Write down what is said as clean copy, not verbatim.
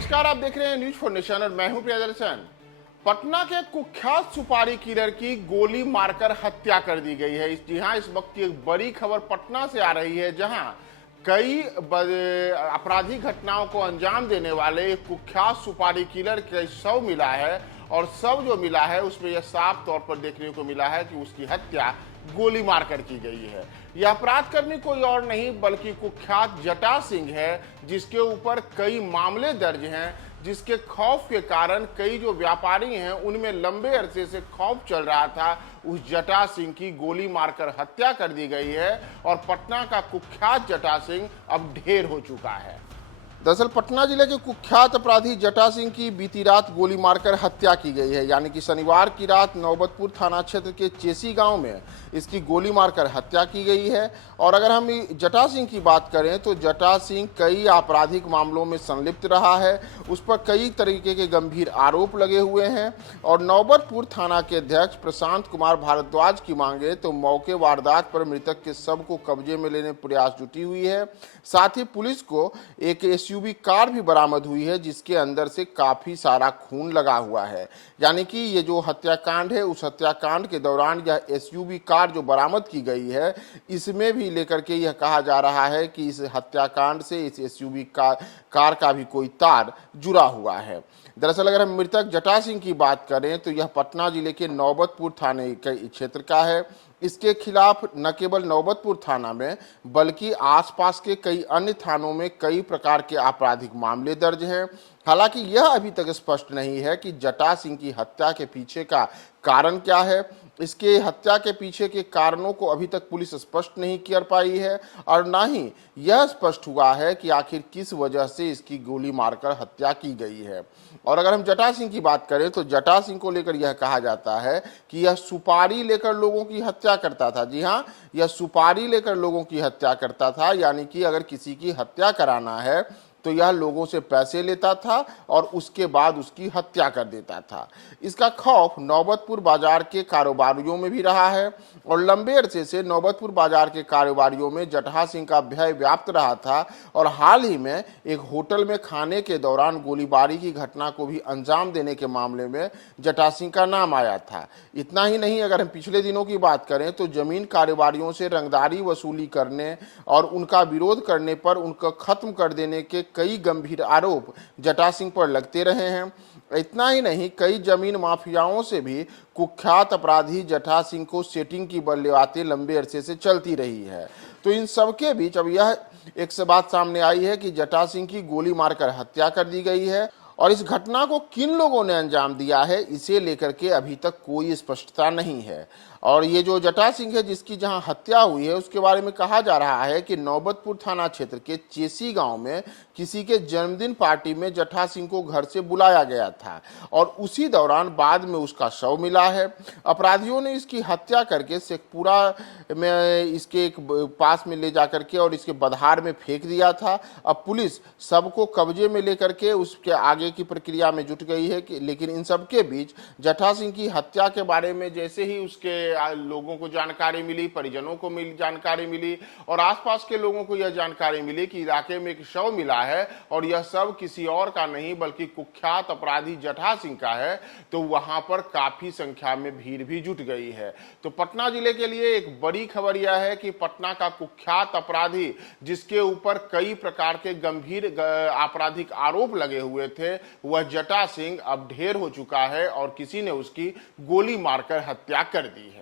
नमस्कार, आप देख रहे हैं न्यूज फॉर नेशन और मैं हूं प्रियदर्शन। पटना के कुख्यात सुपारी किलर की गोली मारकर हत्या कर दी गई है। जी हां, इस वक्त की एक बड़ी खबर पटना से आ रही है, जहां कई आपराधिक घटनाओं को अंजाम देने वाले एक कुख्यात सुपारी किलर का शव मिला है। और शव जो मिला है उसमें यह साफ तौर पर देखने को मिला है कि उसकी हत्या गोली मारकर की गई है। यह अपराधकर्मी कोई और नहीं बल्कि कुख्यात जटा सिंह है, जिसके ऊपर कई मामले दर्ज हैं, जिसके खौफ के कारण कई जो व्यापारी हैं उनमें लंबे अरसे से खौफ चल रहा था। उस जटा सिंह की गोली मारकर हत्या कर दी गई है और पटना का कुख्यात जटा सिंह अब ढेर हो चुका है। दरअसल पटना जिले के कुख्यात अपराधी जटा सिंह की बीती रात गोली मारकर हत्या की गई है। यानी कि शनिवार की रात नौबतपुर थाना क्षेत्र के चेसी गांव में इसकी गोली मारकर हत्या की गई है। और अगर हम जटा सिंह की बात करें तो जटा सिंह कई आपराधिक मामलों में संलिप्त रहा है, उस पर कई तरीके के गंभीर आरोप लगे हुए हैं। और नौबतपुर थाना के अध्यक्ष प्रशांत कुमार भारद्वाज की मांगे तो मौके वारदात पर मृतक के शव को कब्जे में लेने प्रयास जुटी हुई है। साथ ही पुलिस को एक एसयूवी कार भी बरामद हुई है, जिसके अंदर से काफी सारा खून लगा हुआ है। यानी कि ये जो हत्याकांड है, उस हत्याकांड के दौरान यह एसयूवी कार जो बरामद की गई है, इसमें भी लेकर के यह कहा जा रहा है कि इस हत्याकांड से इस एसयूवी कार का भी कोई तार जुड़ा हुआ है। दरअसल अगर हम मृतक जटा सिंह की बात करें तो यह पटना जिले के नौबतपुर थाने के क्षेत्र का है। इसके खिलाफ न केवल नौबतपुर थाना में बल्कि आसपास के कई अन्य थानों में कई प्रकार के आपराधिक मामले दर्ज हैं। हालांकि यह अभी तक स्पष्ट नहीं है कि जटा सिंह की हत्या के पीछे का कारण क्या है। इसके हत्या के पीछे के कारणों को अभी तक पुलिस स्पष्ट नहीं कर पाई है और ना ही यह स्पष्ट हुआ है कि आखिर किस वजह से इसकी गोली मारकर हत्या की गई है। और अगर हम जटा सिंह की बात करें तो जटा सिंह को लेकर यह कहा जाता है कि यह सुपारी लेकर लोगों की हत्या करता था। जी हाँ, यह सुपारी लेकर लोगों की हत्या करता था। यानी कि अगर किसी की हत्या कराना है तो यह लोगों से पैसे लेता था और उसके बाद उसकी हत्या कर देता था। इसका खौफ नौबतपुर बाजार के कारोबारियों में भी रहा है और लंबे अरसे से नौबतपुर बाजार के कारोबारियों में जटा सिंह का भय व्याप्त रहा था। और हाल ही में एक होटल में खाने के दौरान गोलीबारी की घटना को भी अंजाम देने के मामले में जटा सिंह का नाम आया था। इतना ही नहीं, अगर हम पिछले दिनों की बात करें तो जमीन कारोबारियों से रंगदारी वसूली करने और उनका विरोध करने पर उनको खत्म कर देने के कई गंभीर आरोप जटा सिंह पर लगते रहे हैं। इतना ही नहीं, कई जमीन माफियाओं से भी कुख्यात अपराधी जटा सिंह को सेटिंग की बातें लंबे अरसे से चलती रही है। तो इन सब के बीच अब यह एक बात सामने आई है कि जटा सिंह की गोली मारकर हत्या कर दी गई है। और इस घटना को किन लोगों ने अंजाम दिया है, इसे लेकर के अभी तक कोई स्पष्टता नहीं है। और ये जो जटा सिंह है जिसकी जहां हत्या हुई है, उसके बारे में कहा जा रहा है कि नौबतपुर थाना क्षेत्र के चेसी गांव में किसी के जन्मदिन पार्टी में जटा सिंह को घर से बुलाया गया था और उसी दौरान बाद में उसका शव मिला है। अपराधियों ने इसकी हत्या करके शेखपुरा में इसके एक पास में ले जाकर के और इसके बधार में फेंक दिया था। अब पुलिस सबको कब्जे में लेकर के उसके आगे की प्रक्रिया में जुट गई है लेकिन इन सब के बीच जटा सिंह की हत्या के बारे में जैसे ही उसके लोगों को जानकारी मिली, परिजनों को जानकारी मिली और आसपास के लोगों को यह जानकारी मिली कि इलाके में एक शव मिला है और यह शव किसी और का नहीं बल्कि कुख्यात अपराधी जटा सिंह का है, तो वहां पर काफी संख्या में भीड़ भी जुट गई है। तो पटना जिले के लिए एक बड़ी खबर यह है कि पटना का कुख्यात अपराधी जिसके ऊपर कई प्रकार के गंभीर आपराधिक आरोप लगे हुए थे, वह जटा सिंह अब ढेर हो चुका है और किसी ने उसकी गोली मारकर हत्या कर दी है।